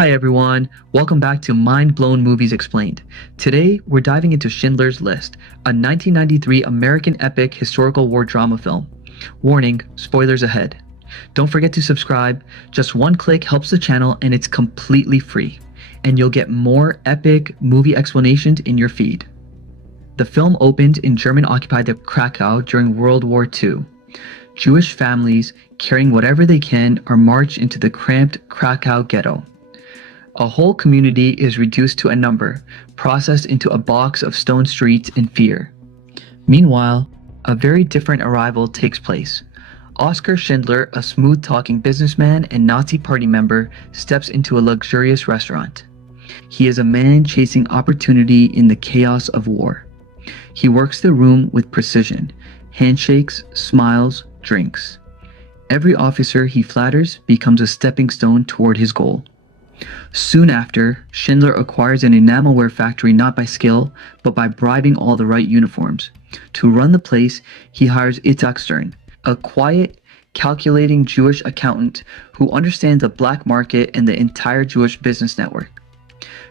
Hi everyone, welcome back to Mind Blown Movies Explained. Today, we're diving into Schindler's List, a 1993 American epic historical war drama film. Warning, spoilers ahead. Don't forget to subscribe, just one click helps the channel and it's completely free. And you'll get more epic movie explanations in your feed. The film opened in German-occupied Kraków during World War II. Jewish families, carrying whatever they can, are marched into the cramped Kraków Ghetto. A whole community is reduced to a number, processed into a box of stone streets in fear. Meanwhile, a very different arrival takes place. Oskar Schindler, a smooth-talking businessman and Nazi party member, steps into a luxurious restaurant. He is a man chasing opportunity in the chaos of war. He works the room with precision, handshakes, smiles, drinks. Every officer he flatters becomes a stepping stone toward his goal. Soon after, Schindler acquires an enamelware factory not by skill, but by bribing all the right uniforms. To run the place, he hires Itzhak Stern, a quiet, calculating Jewish accountant who understands the black market and the entire Jewish business network.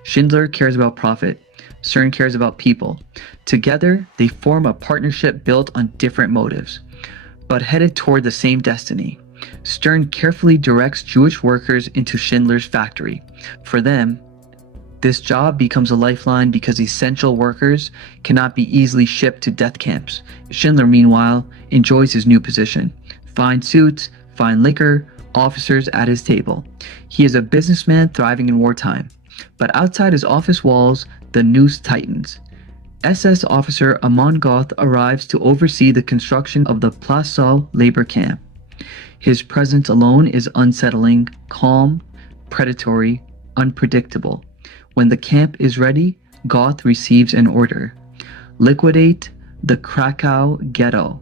Schindler cares about profit. Stern cares about people. Together, they form a partnership built on different motives, but headed toward the same destiny. Stern carefully directs Jewish workers into Schindler's factory. For them, this job becomes a lifeline because essential workers cannot be easily shipped to death camps. Schindler, meanwhile, enjoys his new position. Fine suits, fine liquor, officers at his table. He is a businessman thriving in wartime. But outside his office walls, the noose tightens. SS officer Amon Göth arrives to oversee the construction of the Plaszow labor camp. His presence alone is unsettling, calm, predatory, unpredictable. When the camp is ready, Göth receives an order. Liquidate the Kraków Ghetto.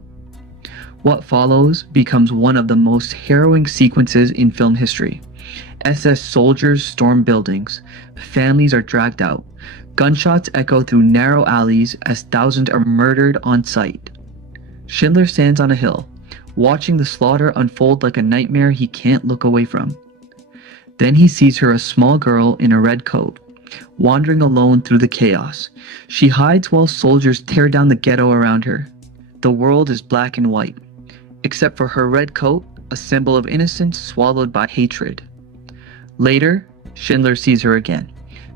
What follows becomes one of the most harrowing sequences in film history. SS soldiers storm buildings. Families are dragged out. Gunshots echo through narrow alleys as thousands are murdered on sight. Schindler stands on a hill, watching the slaughter unfold like a nightmare he can't look away from. Then he sees her, a small girl in a red coat, wandering alone through the chaos. She hides while soldiers tear down the ghetto around her. The world is black and white, except for her red coat, a symbol of innocence swallowed by hatred. Later, Schindler sees her again.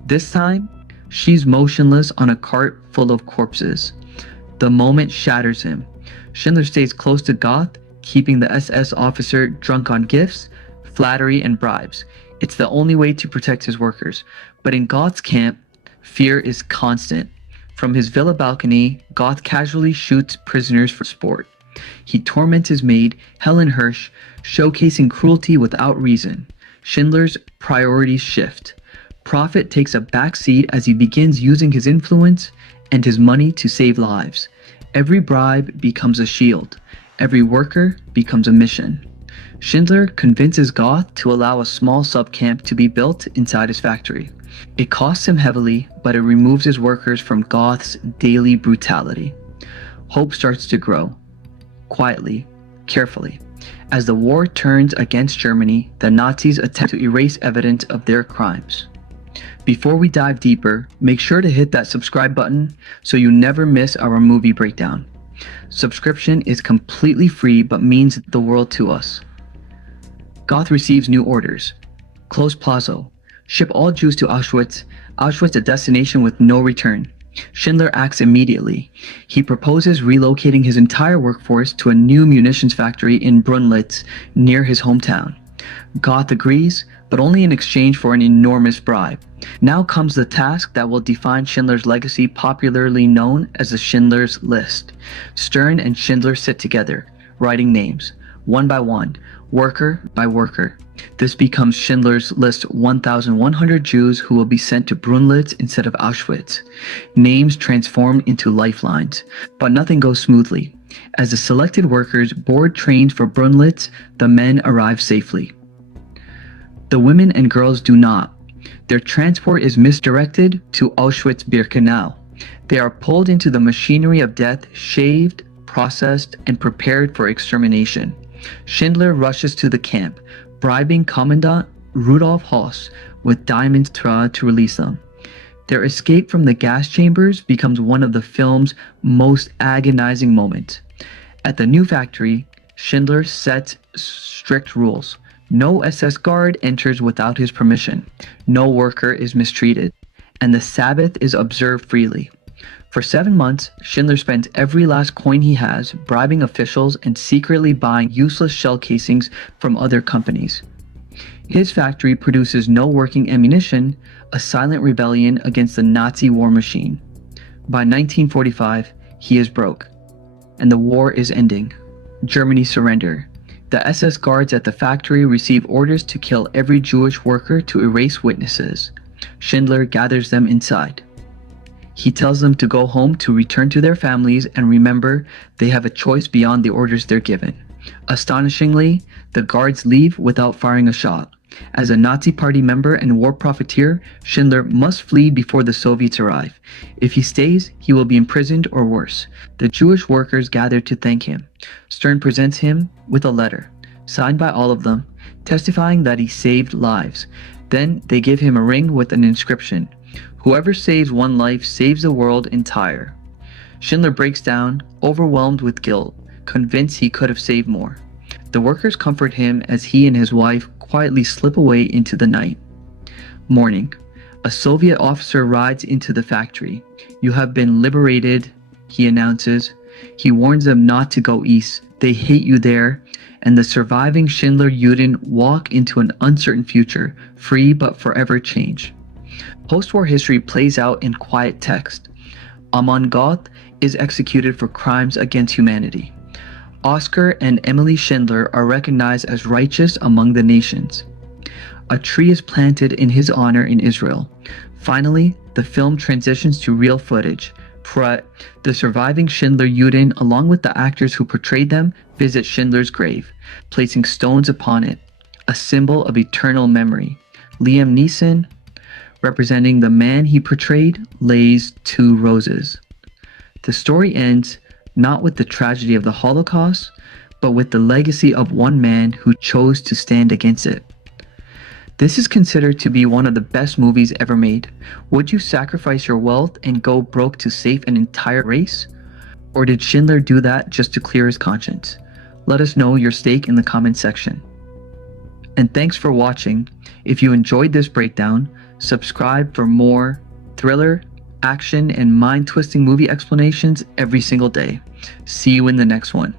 This time, she's motionless on a cart full of corpses. The moment shatters him. Schindler stays close to Göth, keeping the SS officer drunk on gifts, flattery, and bribes. It's the only way to protect his workers. But in Göth's camp, fear is constant. From his villa balcony, Göth casually shoots prisoners for sport. He torments his maid, Helen Hirsch, showcasing cruelty without reason. Schindler's priorities shift. Profit takes a backseat as he begins using his influence and his money to save lives. Every bribe becomes a shield. Every worker becomes a mission. Schindler convinces Göth to allow a small sub-camp to be built inside his factory. It costs him heavily, but it removes his workers from Göth's daily brutality. Hope starts to grow. Quietly, carefully. As the war turns against Germany, the Nazis attempt to erase evidence of their crimes. Before we dive deeper, make sure to hit that subscribe button so you never miss our movie breakdown. Subscription is completely free but means the world to us. Göth receives new orders. Close Plaszow. Ship all Jews to Auschwitz. Auschwitz a destination with no return. Schindler acts immediately. He proposes relocating his entire workforce to a new munitions factory in Brunlitz, near his hometown. Göth agrees, but only in exchange for an enormous bribe. Now comes the task that will define Schindler's legacy, popularly known as the Schindler's List. Stern and Schindler sit together, writing names, one by one, worker by worker. This becomes Schindler's List: 1,100 Jews who will be sent to Brunlitz instead of Auschwitz. Names transformed into lifelines, but nothing goes smoothly. As the selected workers board trains for Brunlitz, the men arrive safely. The women and girls do not. Their transport is misdirected to Auschwitz-Birkenau. They are pulled into the machinery of death, shaved, processed, and prepared for extermination. Schindler rushes to the camp, bribing Commandant Rudolf Höss with diamonds to release them. Their escape from the gas chambers becomes one of the film's most agonizing moments. At the new factory, Schindler sets strict rules. No SS guard enters without his permission. No worker is mistreated. And the Sabbath is observed freely. For 7 months, Schindler spends every last coin he has bribing officials and secretly buying useless shell casings from other companies. His factory produces no working ammunition, a silent rebellion against the Nazi war machine. By 1945, he is broke, and the war is ending. Germany surrender. The SS guards at the factory receive orders to kill every Jewish worker to erase witnesses. Schindler gathers them inside. He tells them to go home to return to their families and remember they have a choice beyond the orders they're given. Astonishingly, the guards leave without firing a shot. As a Nazi Party member and war profiteer, Schindler must flee before the Soviets arrive. If he stays, he will be imprisoned or worse. The Jewish workers gather to thank him. Stern presents him with a letter, signed by all of them, testifying that he saved lives. Then they give him a ring with an inscription: "Whoever saves one life saves the world entire." Schindler breaks down, overwhelmed with guilt, convinced he could have saved more. The workers comfort him as he and his wife quietly slip away into the night. Morning. A Soviet officer rides into the factory. "You have been liberated," he announces. He warns them not to go east. They hate you there. And the surviving Schindler Juden walk into an uncertain future, free but forever changed. Post-war history plays out in quiet text. Amon Göth is executed for crimes against humanity. Oskar and Emily Schindler are recognized as righteous among the nations. A tree is planted in his honor in Israel. Finally, the film transitions to real footage. The surviving Schindler Juden, along with the actors who portrayed them, visit Schindler's grave, placing stones upon it, a symbol of eternal memory. Liam Neeson, representing the man he portrayed, lays 2 roses. The story ends not with the tragedy of the Holocaust, but with the legacy of one man who chose to stand against it. This is considered to be one of the best movies ever made. Would you sacrifice your wealth and go broke to save an entire race? Or did Schindler do that just to clear his conscience? Let us know your stake in the comment section. And thanks for watching. If you enjoyed this breakdown, subscribe for more thriller, action, and mind-twisting movie explanations every single day. See you in the next one.